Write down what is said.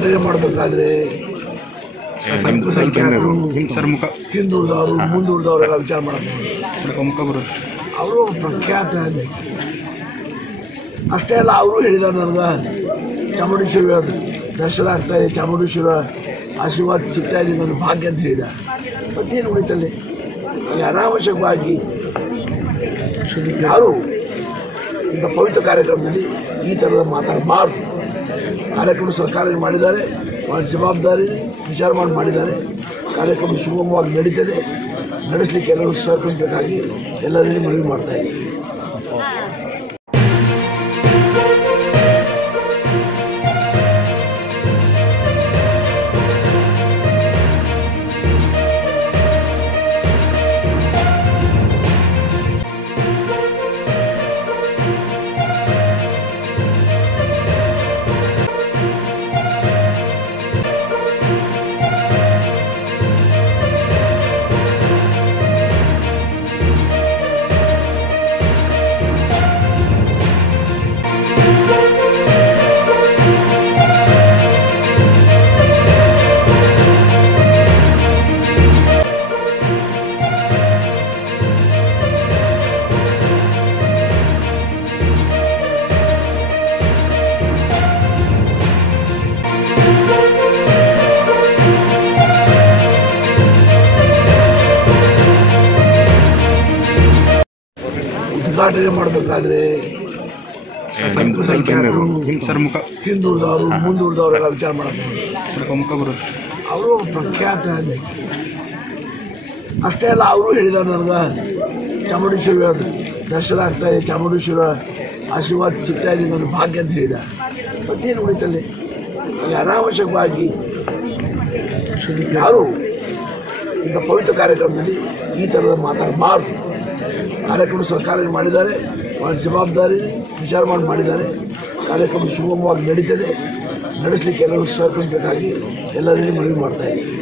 ಉದ್ಘಾಟನೆ ಮಾಡಬೇಕಾದ್ರೆ ಹಿಂದುಳಿದವರು ಮುಂದುಳಿದವರೆಲ್ಲ ವಿಚಾರ ಮಾಡಬೇಕು. ಅವರು ಪ್ರಖ್ಯಾತ ಅಷ್ಟೇ ಅಲ್ಲ, ಅವರು ಹೇಳಿದ್ದಾರೆ ನನಗೆ ಚಾಮುಂಡೇಶ್ವರಿ ದರ್ಶನ ಆಗ್ತಾಯಿದೆ, ಚಾಮುಂಡೇಶ್ವರ ಆಶೀರ್ವಾದ ಸಿಗ್ತಾ ಇದೆ ನನ್ನ ಭಾಗ್ಯ ಅಂತ ಹೇಳಿದ. ಮತ್ತೇನು ಉಳಿತಲ್ಲಿ? ಹಾಗೆ ಅನಾವಶ್ಯಕವಾಗಿ ಯಾರು ಇಂಥ ಪವಿತ್ರ ಕಾರ್ಯಕ್ರಮದಲ್ಲಿ ಈ ಥರದ ಮಾತಾಡಬಾರ್ದು. ಕಾರ್ಯಕ್ರಮ ಸರ್ಕಾರ ಮಾಡಿದ್ದಾರೆ, ಜವಾಬ್ದಾರಿ ವಿಚಾರ ಮಾಡಿದ್ದಾರೆ. ಕಾರ್ಯಕ್ರಮ ಸುಗಮವಾಗಿ ನಡೀತದೆ, ನಡೆಸಲಿಕ್ಕೆ ಎಲ್ಲರೂ ಸಹಕರಿಸಬೇಕಾಗಿ ಎಲ್ಲರಿಗೂ ಮನವಿ ಮಾಡ್ತಾ ಇದ್ದೀವಿ. ಉದ್ಘಾಟನೆ ಮಾಡಬೇಕಾದ್ರೆ ಹಿಂದುಳಿದವರು ಮುಂದುಳಿದವರೆಲ್ಲ ವಿಚಾರ ಮಾಡಬೇಕು. ಅವರು ಪ್ರಖ್ಯಾತ ಅಷ್ಟೇ ಅಲ್ಲ, ಅವರು ಹೇಳಿದ್ದಾರೆ ನನಗೆ ಚಾಮುಂಡೇಶ್ವರಿ ದರ್ಶನ ಆಗ್ತಾಯಿದೆ, ಚಾಮುಂಡೇಶ್ವರ ಆಶೀರ್ವಾದ ಸಿಗ್ತಾ ಇದೆ ನನ್ನ ಭಾಗ್ಯ ಅಂತ ಹೇಳಿದ. ಮತ್ತೇನು ಉಳಿತಲ್ಲಿ? ಹಾಗೆ ಅನಾವಶ್ಯಕವಾಗಿ ಯಾರು ಇಂಥ ಪವಿತ್ರ ಕಾರ್ಯಕ್ರಮದಲ್ಲಿ ಈ ಥರದ ಮಾತಾಡಬಾರ್ದು. ಕಾರ್ಯಕ್ರಮ ಸರ್ಕಾರ ಮಾಡಿದ್ದಾರೆ, ಜವಾಬ್ದಾರಿ ವಿಚಾರ ಮಾಡಿದ್ದಾರೆ. ಕಾರ್ಯಕ್ರಮ ಸುಗಮವಾಗಿ ನಡೀತದೆ, ನಡೆಸಲಿಕ್ಕೆ ಎಲ್ಲರೂ ಸಹಕರಿಸಬೇಕಾಗಿ ಎಲ್ಲರಿಗೂ ಮನವಿ ಮಾಡ್ತಾ ಇದ್ದೀವಿ.